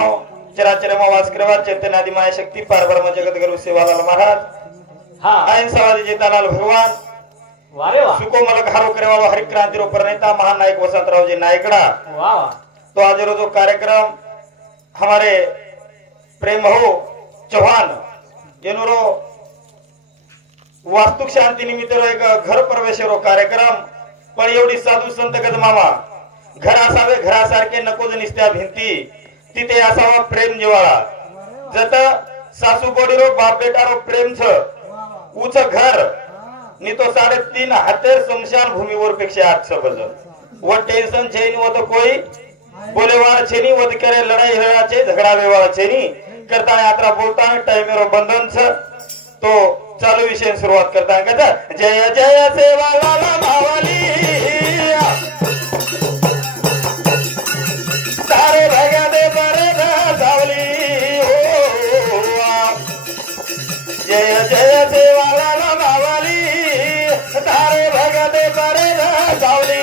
हो चराचर में वास करवा चैतन्य माया शक्ति पार ब्रह्म जगत गुरु सेवालाल महाराज आयन सवादी जेतालाल भगवान सुको मलक हारो करे वाला हरि क्रांति रो प्रणेता महानायक वसंतराव जी नायकड़ा तो आज रो जो कार्यक्रम हमारे प्रेम हो चौहान येनो वास्तुक शांती निमित्त रो एक घर प्रवेश रो कार्यक्रम पण एवढी साधू संत गद मामा घर असावे घरासारखे नको निस्त्या भिंती तिथे असावा प्रेम जिवाळा जत सासू बोडी रो बाप बेटा रो प्रेम छ उच घर नी तो 3.5 हातेर शमशान भूमीवर पेक्षा आज सबज वो टेंशन छे नी वो तो कोई बोले वाला छे नी वो करे लड़ाई हड़ा छे झगड़ा वेवाळा छे नी करता यात्रा बोलता टाइमेरो बंधन छ तो चालू विषय सुरुवात करता कहता जय जय सेवा लाला मावली तारे भगदे बरे सावली हो जय जय सेवा लाला मावली तारे भगदे बरे सावली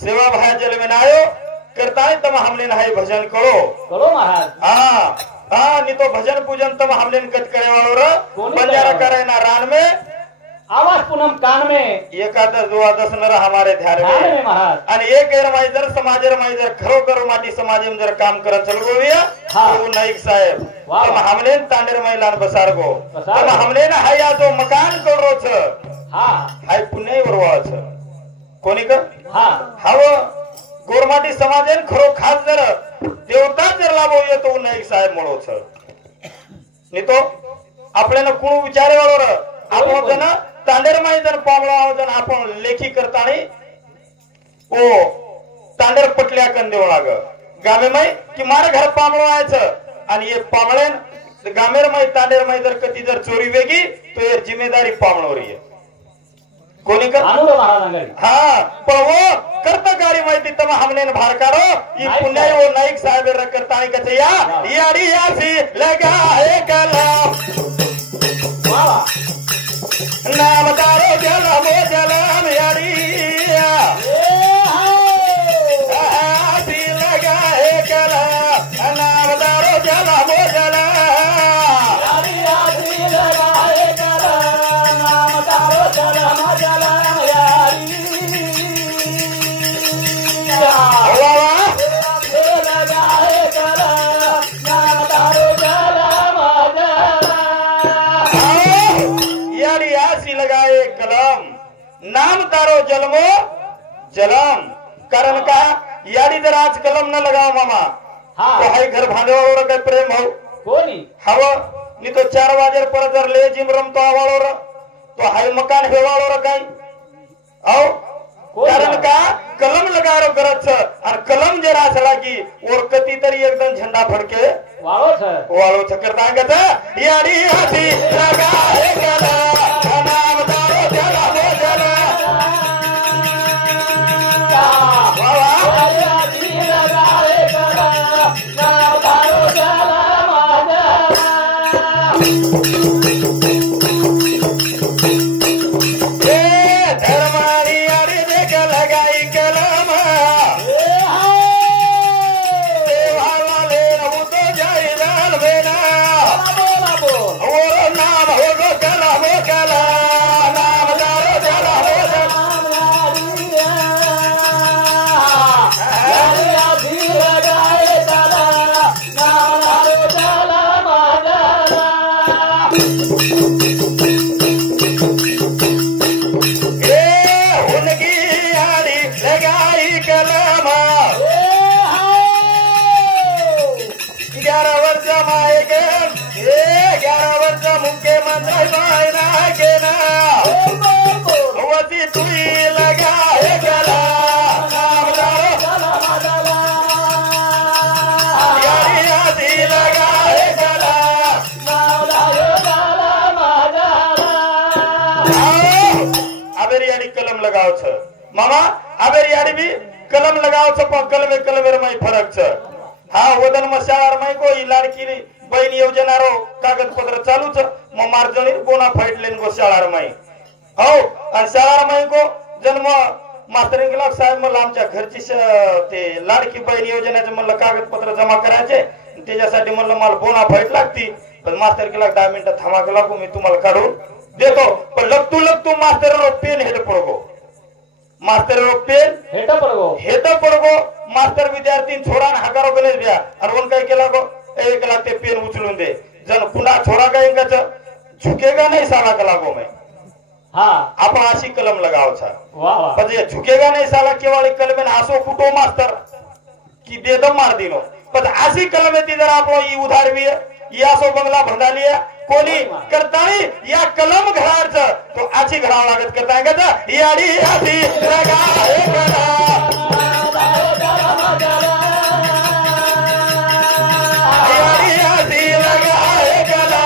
सेवा भाया जल में नायो करता है तम हमने नहाई भजन करो करो महाराज हाँ नहीं तो भजन पूजन तम हमने कच करे वालों रा बंजारा करे ना रान में आवाज पूनम कान में एकादश द्वादश नर हमारे ध्यान में महाराज आणि एक रमाइजर समाज रमाइजर खरो करो माटी समाज में जर काम करत चल गो भैया तो नाइक साहेब तम हमने तांडेर महिलान बसार गो तम हमने ना हाया जो मकान करो छ हाय पुणे वरवा छ कोणी का हव गोरमाटी समाजन खरो खास जर देवता जर लाभो येतो नाईक साहेब म्हणो छ नी तो आपल्याला कोण विचारे वालो र आपण जन तांडेर माई जन पावळा जन आपण लेखी करतानी ओ तांडेर पटल्या कन देव लाग गामे माई की मार घर पावळो आयच आणि ये पावळेन गामेर माई तांडेर माई जर कती जर चोरी वेगी तो ये जिम्मेदारी पावळो री कोणी का हाँ पर वो कर्तकारी माहिती तम हमने भार करो ये पुण्य वो नाइक साहब करता नहीं कहते यासी लगा है कला नाम तारो जलम जलम यारी आसी लगाए कलम नाम तारो जलम जलम आसी लगाए कलम नाम तारो जलम जलम यारी लगाए कलम नाम तारो जलम यारी आसी लगाए कलम नाम तारो जलमो जलम कारण का यारी जर आज कलम न लगाओ मामा तो हाई घर भांडवळ काय प्रेम हो कोणी हवं मी तो 4 वाजेर परत जर ले जिम रमतो आवाळोर तो हाई मकान हेवाळोर काय औ कारण का कलम लगारो गरज और कलम जरा असला की और कती तरी एकदम झंडा फडके वाळो छ करता गत याडी हाती लगाए गला नाम तारो जला हो जला वावा आसी लगाए कलम नाम तारो जलम ए धर्मारी याडी देख लगाई कलम देवाले रहू तो जाई लाल बेना ओ नाम हो गो कलम कला नाम तारो जला हो जला आसी लगाए कलम नाम तारो जलम ए उनकी यारी लगाई कलम 11 वर्ष मायके 11 वर्ष मुख्यमंत्री बायना के ना वती तुई लगाए गला नाम तारो यारी आसी लगाए गला आबेर यारी कलम लगाव छ मामा आबेर यारी भी कलम लगाव छ पण कलमे कलमेर मै फरक छ हा वदन मशार मै को ई लाडकी बहीण योजनारो कागदपत्र चालू छ म मार्जनी बोना फाईट लेन गो शाळार मै हो आणि शाळार मै को जन्म मास्टर क्लास साहेब मला आमच्या घरची ते लाडकी बहीण योजनेचे मला कागदपत्र जमा करायचे त्याच्यासाठी मला बोना फाईट लागती पण मास्टर क्लास 10 मिनिटं थांबा लागू मी तुम्हाला काढून देतो पण लगतू मास्टर रो पेन हेड पडगो मास्टर रो पेन हेड पडगो मास्टर विद्यार्थी छोरा हकारो गणेश द्या आणि वन काय केला गो 1 लाख ते पेन उचलून दे जन पुन्हा छोरा काय इंगाच झुकेगा नहीं साला का लागो मैं आपण अशी कलम लगाव छा पण ये झुकेगा नहीं साला केवळ कलमेन आसो कुटो मास्टर की दे दम मार दिनो पण अशी कलमे ती जर आपण ई उधार भी यासो बंगला भंडालिया कोणी करताळी या कलम घराच तो आची घराव लागत करताय का याडी आधी लगाए गला याडी आधी लगाए गला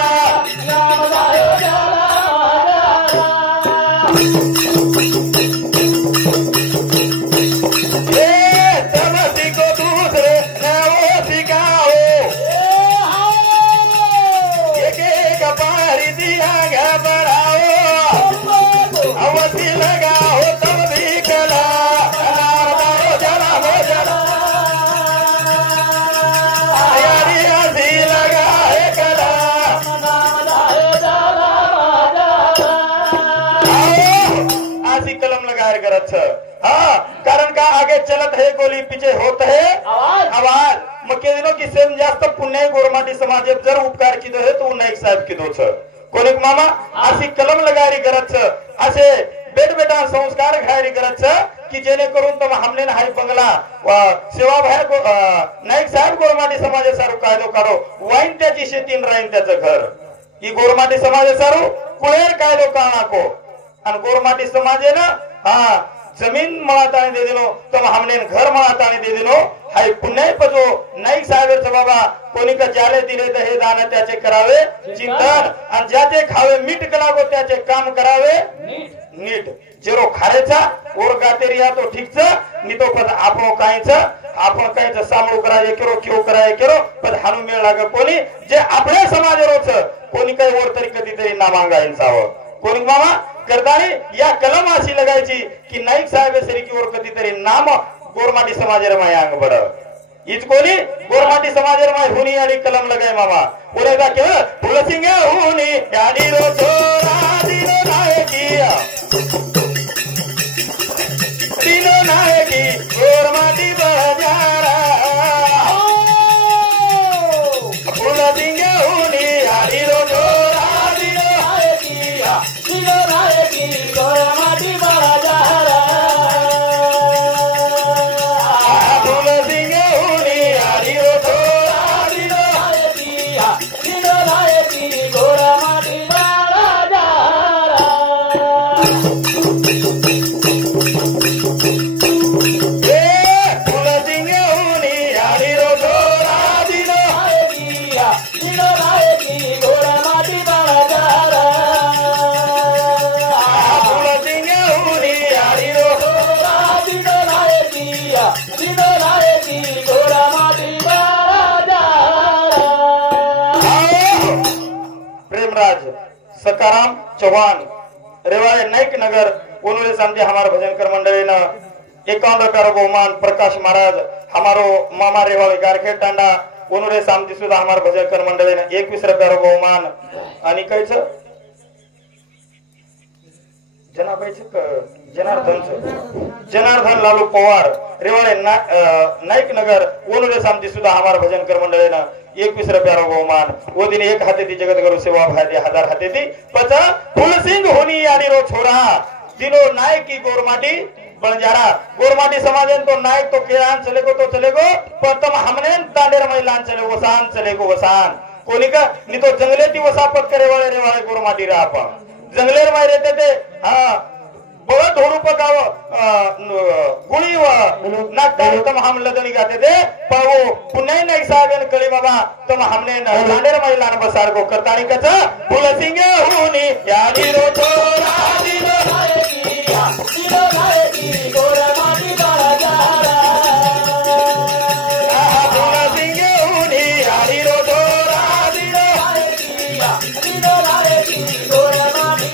ए तमसी को दूसरे न वो सिखाओ एक पारी दिया घबराओ अवधि लगाओ तब भी कला नाम तारो जला हो जला यारी आधी लगाए कला आधी कलम लगाए करत हाँ कारण का आगे चलत है गोली पीछे होत है आवाज मग के दिनो की सेम जास्त पुण्य गोरमाटी समाज जर उपकार किदो है तो नाईक साहेब किदो छ कोणीक मामा अशी कलम लगारी करत छ असे बेटा संस्कार घायरी करत छ की जेणेकरून तम हमने हाय बंगला सेवा बाहेर नाईक साहेब गोरमाटी समाज सारू कायदो काढो वाईन त्याची शेतीन राहीन त्याचं घर ही गोरमाटी समाज सारू कुळेर कायदो काढाको आणि गोरमाटी समाजे ना हा जमीन मळाताने दे दिनो तम हमने घर मळाताने दे दिनो हाय पुण्य पजो नाईक साहेबचं बाबा कोणी का ज्याले दिले तर हे दान त्याचे करावे चिंतन आणि ज्याचे खावे मीठ कलागो त्याचे काम करावे नीट जेरो खायचा ओर गातेरिया तो ठीक छ नि तो पद आपणो कायच आपण कायच सामळू करावे केरो क्यो करावे केरो पद हानु मेळ लाग कोणी जे आपल्या समाज रोच कोणी काय ओर तरी कधी तरी ना मांगायन साव कोणी मामा करतानी या कलम अशी लगायची की नाईक साहेब सरीकीवर कधीतरी नाम गोरमाटी समाजेर माय अंग बड इच कोणी गोरमाटी समाजेर माय हुनी आणि कलम लगाय मामा बोले दा के फुलसिंग हुनी याडी रो छोरा दिनो नायकी दिनो नायकी गोरमाटी बजारा फुलसिंग हुनी याडी रो छोरा दिनो नायकी दिनो नायकी गोरमाटी बजारा सकाराम चौहान रेवाड़े नाइक नगर उन्होंने समझे हमारे भजन कर मंडली न 51 रुपया बहुमान प्रकाश महाराज हमारो मामा रेवाड़े गारखेड टांडा उन्होंने सामती सुद्धा हमारे भजन कर मंडली न 21 रुपया बहुमान आणि कायच जनार्दन लालू पवार रेवाड़े नाइक नगर उन्होंने सामती सुद्धा हमारे भजन कर मंडली न 21 रुपया बहुमान वो दिन एक हाथे ती जगत गुरु सेवा भाई 1000 हाथे ती पचा फुलसिंग होनी यानी रो छोरा दिलो नायक की गोरमाटी बंजारा गोरमाटी समाजन तो नायक तो केरान चलेगो तो चलेगो पर तुम हमने तांडेर महिलान चले वसान चलेगो वसान कोणी का नी तो जंगले ती वसापत करे वाले रे वाले गोरमाटी रा आपण जंगलेर माय रहते थे हां बहुत धोरू पकाव गुळी व नागदार तम हम लदनी गाते थे पर वो पुन्हा नाही साहेबन कळी बाबा तम हमने तांडेर महिलान बसार को करतानी कच फुलसिंग होनी यानी रो छोरा दिनो नायकी गोरमाटी बजारा फुलसिंग होनी यानी रो छोरा दिनो नायकी गोरमाटी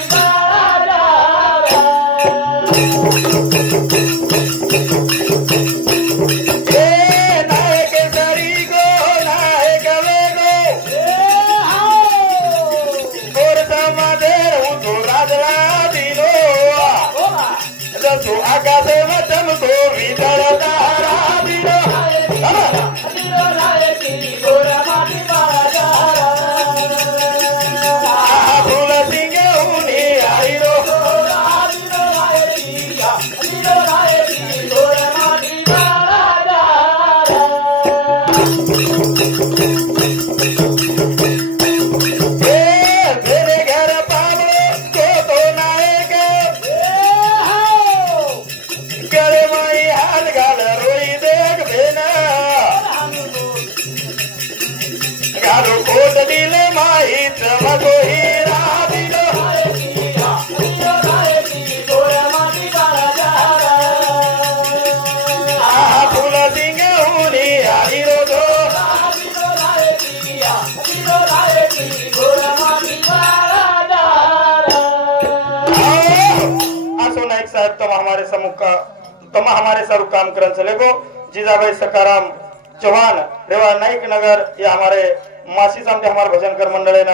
आकाशे मचम को विदर दारा दिनो नायकी गोरमाटी बजारा फुलसिंग होनी आई रो दिनो नायकी गोरमाटी बजारा तेरे घर पावो तो नायक गले माई हाल गाल रोई देख बेना गालो कोट दिले माई चमको हीरा दिलो नायकी गोरमाटी बजारा फुलसिंग होनी आई रो दो नायकी गोरमाटी बजारा असो नायक साहब तुम हमारे सम्मुख का तुम हमारे सर काम करन चले गो जीजाभाई सकाराम चौहान रेवा नाइक नगर ये हमारे मासी सामने हमारे भजन कर मंडले न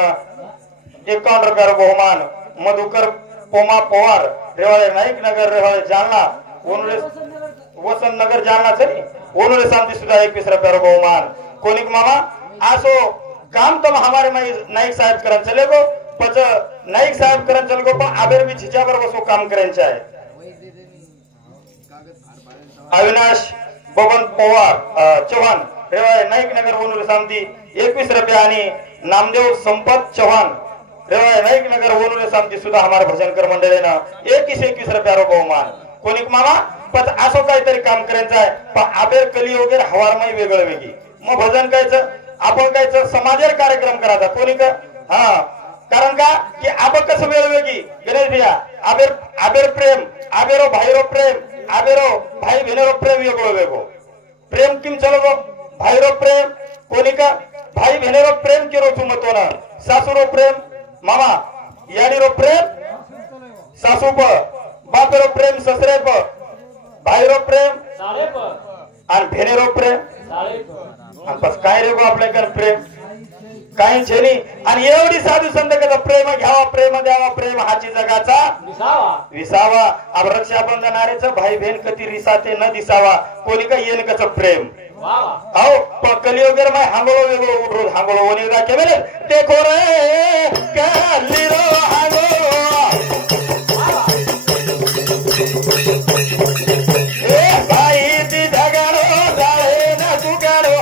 51 रुपया बहुमान मधुकर पोमा पवार रेवाड़े नाइक नगर रेवाड़े जालना उन्होंने वसंत नगर जालना चली उन्होंने सामने सुधा 21 रुपया बहुमान कोनिक मामा आसो काम तुम हमारे नाइक साहब करन चले गो पच नाइक साहब करन चल गो पण आबेर भी झिजावर वसो काम करायचे आहे अविनाश बबन पवार चौहान रेवाड़े नाइक नगर उन्होंने सामती 21 रुपया आणि नामदेव संपत चौहान रेवाड़े नाइक नगर उन्होंने सामती सुद्धा हमारे भजन कर मंडळी ना 21 रुपया बहुमान कोणिक मामा पण असो काहीतरी काम करायचं आहे पण आबेर कली वगैरे हवारमय वेगळं वेगळी मग भजन कायचं आपण कायचं समाजेर कार्यक्रम करायचा कोणिक हा कारण का की आप कसं वेळ वेगळी गणेश भैया आबेर आबेर प्रेम आबेरो भाईरो प्रेम आबेरो भाई बहनेरो प्रेम वेगळो वेगळो प्रेम किम चलो भाईरो प्रेम कोनिका भाई बहनेरो प्रेम केरो तुमतो ना सासुरो प्रेम मामा याडीरो प्रेम सासूप बापेरो प्रेम ससरेप भाईरो प्रेम साळेप आणि भेनेरो प्रेम साळेप आणि बस काय रे गो आपल्याकडे प्रेम काही छेनी आणि एवढी साधू संत कसं प्रेम घ्यावा प्रेम द्यावा प्रेम हाची जगाचा विसावा अब रक्षाबंधन आरेच भाई बहन कधी रिसाते न दिसावा कोणी का येन कसं प्रेम आओ पण कलियोगेर मैं हांगोळो वेगळो उडरो हांगोळो वनेगा केमेले देखो रे कलिरो हांगोळो ए भाई ती धगाडो साळे न तुगाडो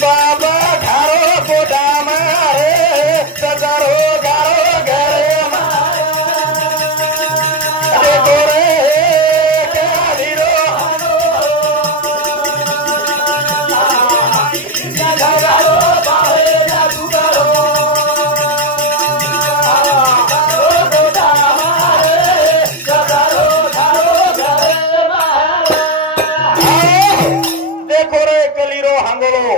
बाबा घारो कोटा मारे सजारो गारो घरे देखो रे कलिरो देखो रे कलिरो हांगोलो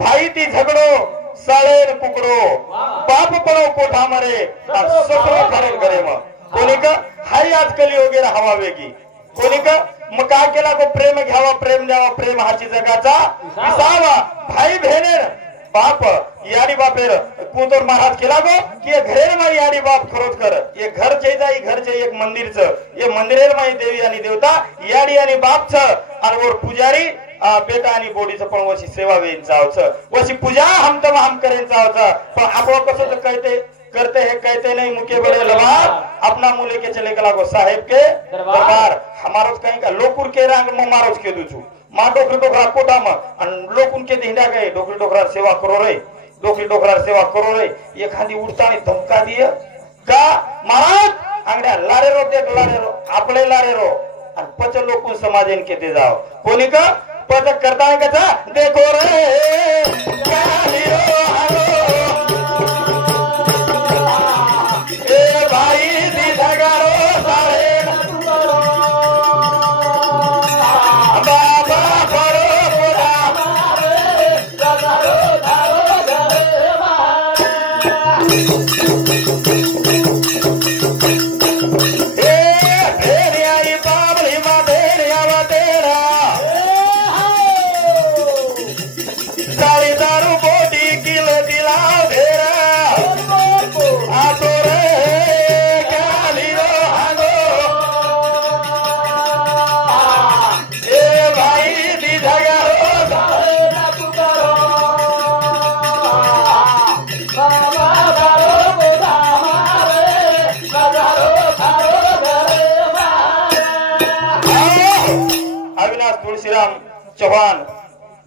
भाई ती झगडो साळेर कुकडो बाप पळो कोठा मरे ससरो घरे घरे मग कोणी का हाय आज कलियोगेर हवा वेगी कोणी का मग काय केला को प्रेम घ्यावा प्रेम द्यावा प्रेम हाची जगाचा विसावा भाई बहनेर बाप याडी बापेर कुंतोर महाराज केला गो कि ये घरेर माई याडी बाप खरोच कर ये घर चे जाई घर चे एक मंदिर च ये मंदिरेर माई देवी आणि देवता याडी आणि बाप छ आणि वर पुजारी बेटा आणि बोडीचं पण वशी सेवा वेन चावचं वशी पूजा हम तम हम करेन चावचं पण आपण कसं कहते करते हैं कहते नहीं मुके बड़े लबार अपना मुंह लेके चले गला को साहेब के दरबार हमारोच कहीं का लोकुर के रंग में मारोच के दूचू मां डोकरी डोकरा कोटा में अन लोक उनके धिंडा गए डोकरी डोकरा सेवा करो रे डोकरी डोकरा सेवा करो रे ये खांदी उड़तानी धमका दिए का महाराज अंगड्या लारे रो देख लारे रो आपले लारे रो अन पच लोक समाजेन के दे जाओ कोणी का पच करता है कसा देखो रे कालियो हारो ए भाई दी धगारो साळे बाबा करो कोडा ए भेरी आई बाबली मा भेरिया वा तेरा साड़ी दारू बोटी किलो दिला भेरा आतो रे कालिरो हांगो ए भाई दी धगारो अविनाश तुळशीराम चव्हाण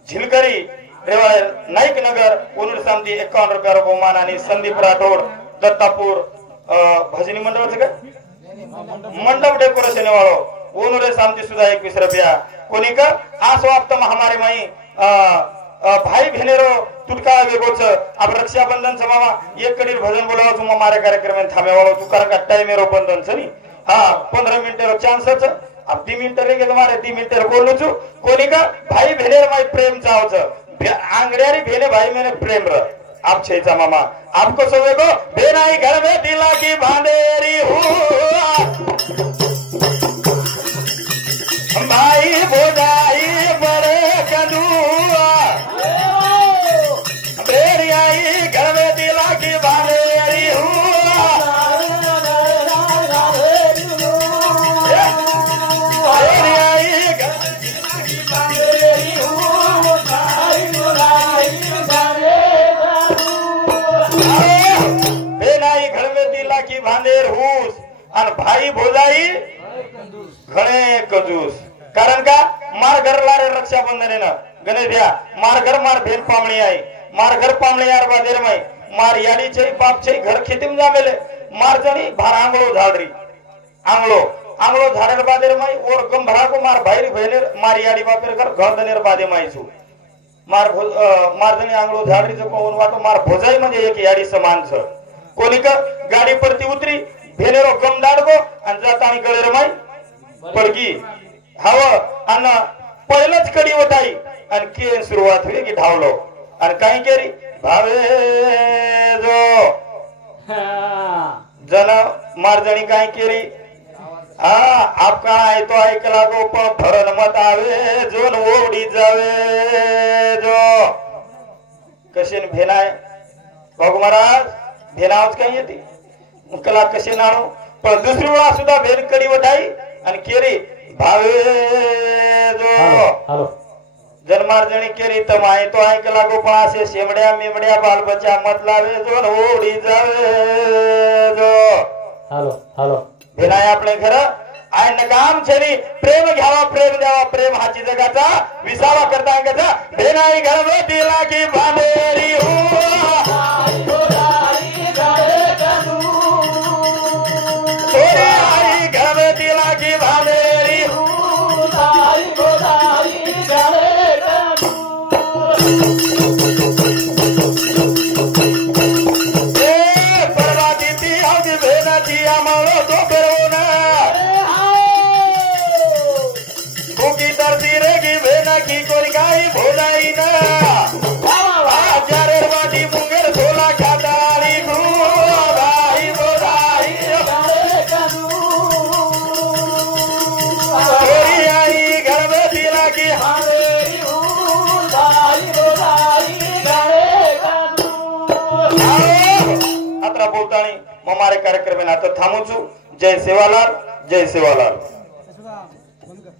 झिलकरी रेवाळ नाईक नगर उनुर सामदी 51 रुपया बहुमान आणि संदीप राठोड दत्तापूर भजनी मंडळाचं काय मंडप डेकोरेशन वाळो उनुरे सामदी सुद्धा 21 रुपया कोणी का आ स्वाप्त महामारी माई भाई भेनेरो तुटका वेगोच अब रक्षाबंधन मामा एक कडील भजन बोलाव तुम मारे कार्यक्रम थांबे वाळो तू कारण का टाइम एरो बंधन सनी हा 15 मिनिटेरो चान्सच अब 2 मिनिट रे तुम्हारे 2 मिनिट बोललो छु कोणी का भाई भेनेर माई प्रेम चावच आंगड्यारी भेने भाई मैंने प्रेम र आप छेचा मामा आपको सोवे को भेनाई घर में दिला की भांडेरी हुआ भाई भोजाई बड़े कंदुआ भेरी आई घर में दिला की भांडेरी हुआ भेरी आई घर में दिला की भांडेरी की भांडेर हुस आणि भाई भोजाई घणे कंजूस कारण का मार घर लारे रक्षाबंधन है ना गणेश भैया मार घर मार भेन पामणी आई मार घर पामणी यार बादेर में मार याडी छे बाप छे घर खेती में जामेले मार जणी भार आंगलो झाडरी आंगलो आंगलो झाडर बादेर में और गम भरा को मार भाई बहनेर मार याडी बापेर घर घर दनेर बादे माईसू मार जणी आंगलो झाडरी जो कोण वाटो मार भोजाई मध्ये एक याडी समान छ कोणी का गाडी परती उतरी भेनेरो गम दाडगो आणि जातानी गळेर माई पडगी हव आणि पहिलंच कडी वटाई आणि के सुरुवात होई की धावलो आणि काही केरी भावे जो जन मारजणी काय केली हा आपका आहे तो ऐकला गो पण फरण मत आवे जोन ओढी जावे जो कशेन भेनाय बघू महाराज भेनावच काय येते कला कसे नाणू पण दुसरी वेळा सुद्धा भेन कडी वटाई आणि केरी भावे जो जन्मार्जनी केली तर माय तो ऐकला गो पण असे शेमड्या मेमड्या बालबच्चा मत लावे जोन ओढी जावे जो हॅलो भेनाय आपले घर आय नकाम छरी प्रेम घ्यावा प्रेम द्यावा प्रेम हाची जगाचा विसावा करता अंगाचा भेनाई घर में दिला की बांधेरी आई घर में दिला की बांधेरी परवाती ती आवती भेनाची आम्हाला तो फिरवून भूकी तरती रेगी भेना की कोणी काही भोलाई ना चारेर वाटी मुंगेर झोला खाता आणि भाई बोलाई आई घर में दिला की आता बोलतानी ममारे कार्यक्रम आता थांबूचू जय सेवालाल जय सेवालाल बंद कर